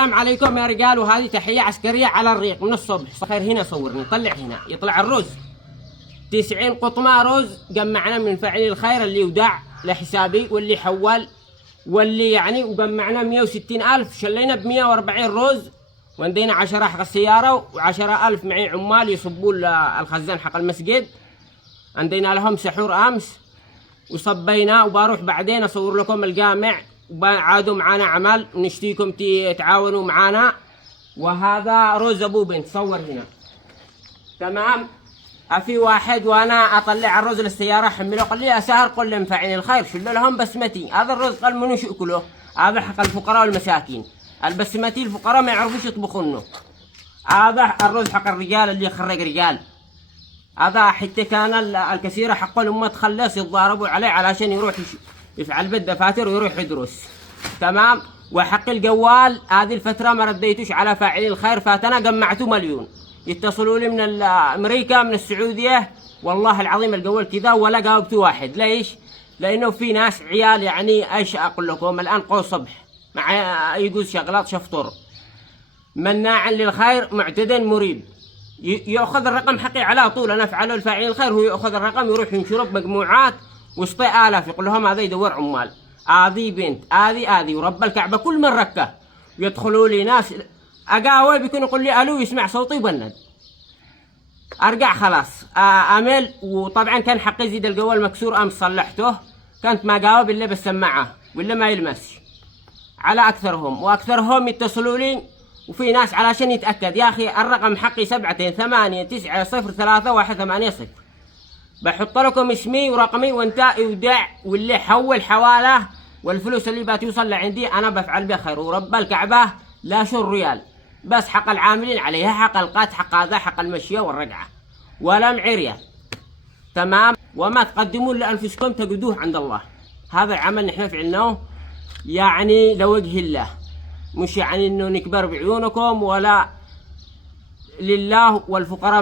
السلام عليكم يا رجال، وهذه تحية عسكرية على الريق من الصبح. خير هنا صورني، طلع هنا يطلع الرز 90 قطمة رز جمعنا من فاعلين الخير اللي يودع لحسابي واللي حول واللي يعني، وجمعنا 160,000 شلينا ب140 رز، وندينا 10 حق السيارة و10,000 معي عمال يصبوا الخزان حق المسجد. عندنا لهم سحور أمس وصبينا، وبروح بعدين أصور لكم الجامع، وعادوا معانا عمل ونشتيكم تعاونوا معانا. وهذا رز أبو بنت، صور هنا تمام. في واحد وانا اطلع الرز للسياره حمله، قال لي يا ساهر قل لهم فاعلين الخير شلوا لهم بسمتي. هذا الرز قال منو ياكله؟ هذا حق الفقراء والمساكين. البسمتي الفقراء ما يعرفوش يطبخونه. هذا الرز حق الرجال اللي يخرج رجال. هذا حتى كان الكثير حق الامه تخلص يتضاربوا عليه علشان يروح يفعل بالدفاتر ويروح يدرس تمام. وحق الجوال هذه الفتره ما رديتوش على فاعلين الخير، فاتنا جمعته مليون. يتصلوا لي من امريكا من السعوديه، والله العظيم الجوال كذا ولا جاوبت واحد. ليش؟ لانه في ناس عيال يعني ايش اقول لكم الان قوس صبح مع يجوز شغلات شفطر مناعا للخير معتدى مريب. ياخذ الرقم حقي على طول، انا افعله الفاعل الخير، هو ياخذ الرقم يروح ينشره بمجموعات وسط آلاف، يقول لهم هذا يدور عمال، هذه بنت، هذه ورب الكعبه كل من ركه. يدخلوا لي ناس اقاوي بيكون يقول لي الو، يسمع صوتي يبند ارجع خلاص امل. وطبعا كان حقي يزيد الجوال مكسور امس صلحته، كانت ما جاوب الا بالسماعه ولا ما يلمس على اكثرهم. واكثرهم يتصلوا لي، وفي ناس علشان يتاكد يا اخي الرقم حقي 789031880. بحط لكم اسمي ورقمي وانت يودع، واللي حول حواله والفلوس اللي بتوصل لعندي انا بفعل بها خير. ورب الكعبه لا شر ريال، بس حق العاملين عليها، حق القات، حق هذا، حق المشيه والرجعه، ولا معي ريال تمام. وما تقدمون لانفسكم تجدوه عند الله. هذا العمل نحن فعلناه يعني لوجه الله، مش يعني انه نكبر بعيونكم ولا لله. والفقراء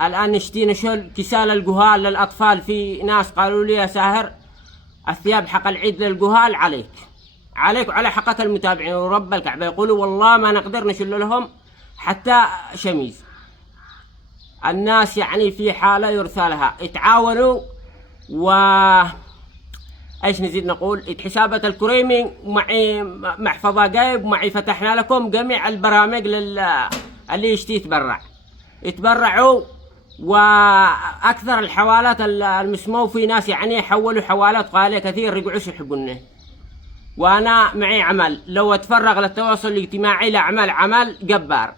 الان نشتي نشل كسال الجهال للاطفال. في ناس قالوا لي يا ساهر الثياب حق العيد للجهال عليك وعلى حقك المتابعين. ورب الكعبه يقولوا والله ما نقدر نشل لهم حتى شميز. الناس يعني في حاله يرثى لها، يتعاونوا. و ايش نزيد نقول؟ حسابات الكريمي معي محفظه جايب معي، فتحنا لكم جميع البرامج اللي يشتي يتبرعوا. واكثر الحوالات المسمو في ناس يعني يحولوا حوالات غاليه كثير رجعوا يحبونه. وانا معي عمل لو اتفرغ للتواصل الاجتماعي لاعمال عمل جبار،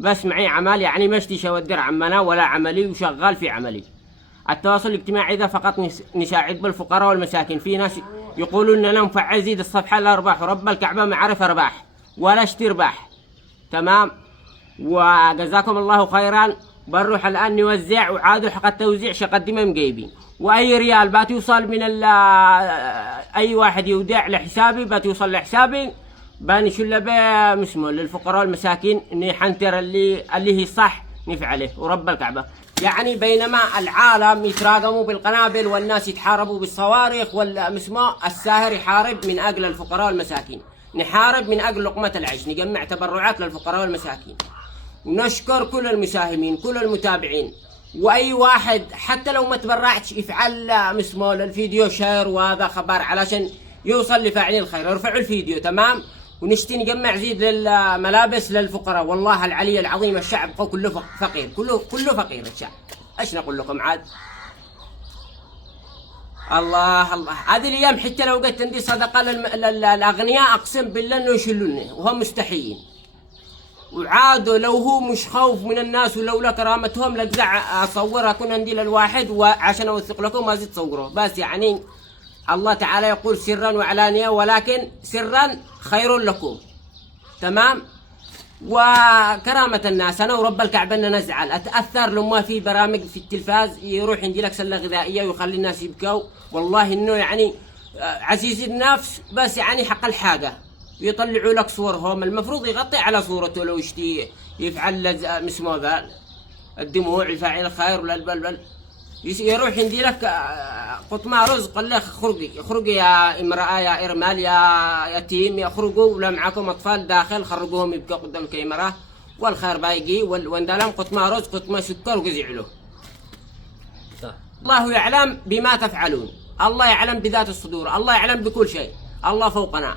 بس معي عمل يعني مشتي اودر عمنا ولا عملي وشغال في عملي. التواصل الاجتماعي ذا فقط نساعد بالفقراء والمساكين. في ناس يقولوا اننا نفعل زيد الصفحه الارباح، ورب الكعبه ما عرف ارباح ولا اشتري رباح تمام. وجزاكم الله خيرا. بنروح الان نوزع، وعادوا حق التوزيع شقدمه مجيبين. واي ريال بات يوصل من اي واحد يودع لحسابي بات يوصل لحسابي، بنشل به مسمو للفقراء والمساكين. نحنتر اللي هي صح نفعله. ورب الكعبه يعني بينما العالم يتراقموا بالقنابل والناس يتحاربوا بالصواريخ والمسمو، الساهر يحارب من اجل الفقراء والمساكين. نحارب من اجل لقمه العيش، نجمع تبرعات للفقراء والمساكين. ونشكر كل المساهمين كل المتابعين. واي واحد حتى لو ما تبرعتش يفعل مسمو الفيديو شير، وهذا خبر علشان يوصل لفاعلين الخير. ارفعوا الفيديو تمام. ونشتي نجمع زيد للملابس للفقراء. والله العلي العظيم الشعب كله فقير، كله فقير الشعب. ايش نقول لكم عاد؟ الله هذه الايام حتى لو قلت عندي صدقه للاغنياء اقسم بالله انه يشلوني وهم مستحيين. وعادوا لو هو مش خوف من الناس ولولا كرامتهم لجزع اصورها كون عندي للواحد، وعشان اوثق لكم ما زيد تصوره. بس يعني الله تعالى يقول سرا وعلانية، ولكن سرا خير لكم تمام. وكرامة الناس انا ورب الكعبة ان نزعل اتاثر لما في برامج في التلفاز يروح يدي لك سله غذائيه ويخلي الناس يبكوا. والله انه يعني عزيز النفس، بس يعني حق الحاجه يطلعوا لك صورهم. المفروض يغطي على صورته لو يشتي يفعل مسمو ذا الدموع الفاعل الخير ولا البلبل. يروح يندي لك قطمة رز، قال لك اخرجي يا امرأة يا إرمال يا يتيم، يخرجوا ولا معكم أطفال داخل، خرجوهم يبقى قدام الكاميرا والخير بايجي واندلم قطمة رز قطمة سكر وقزعلوه. الله يعلم بما تفعلون، الله يعلم بذات الصدور، الله يعلم بكل شيء، الله فوقنا.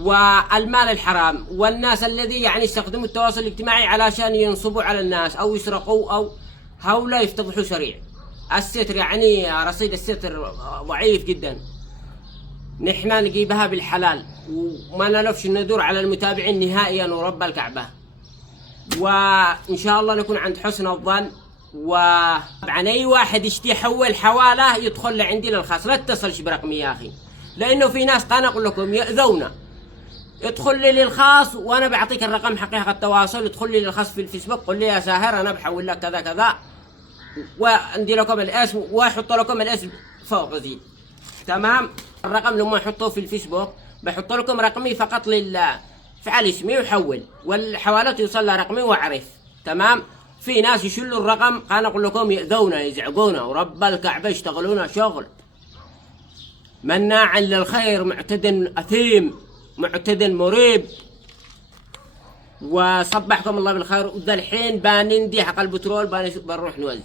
والمال الحرام والناس الذي يعني يستخدموا التواصل الاجتماعي علشان ينصبوا على الناس أو يسرقوا أو هؤلاء يفتضحوا سريع. الستر يعني رصيد الستر ضعيف جدا، نحن نجيبها بالحلال وما نلفش ندور على المتابعين نهائيا ورب الكعبة. وإن شاء الله نكون عند حسن الظن. وطبعا أي واحد يشتي يحول حوالة يدخل لعندي للخاص، لا تتصلش برقمي يا أخي، لأنه في ناس أنا أقول لكم يأذونا. ادخل لي للخاص وأنا بعطيك الرقم حقيقة التواصل، ادخل لي للخاص في الفيسبوك قل لي يا ساهر أنا بحول لك كذا كذا وعندي لكم الاسم واحط لكم الاسم فوق زي تمام. الرقم لما يحطوه في الفيسبوك بحط لكم رقمي فقط فعل اسمي وحول، والحوالات يوصل لها رقمي واعرف تمام. في ناس يشلوا الرقم انا اقول لكم يأذونا يزعقونا ورب الكعبة يشتغلونا شغل. مناع للخير معتد اثيم معتد مريب. وصبحكم الله بالخير. وذا الحين بنندي حق البترول بنروح نوزع.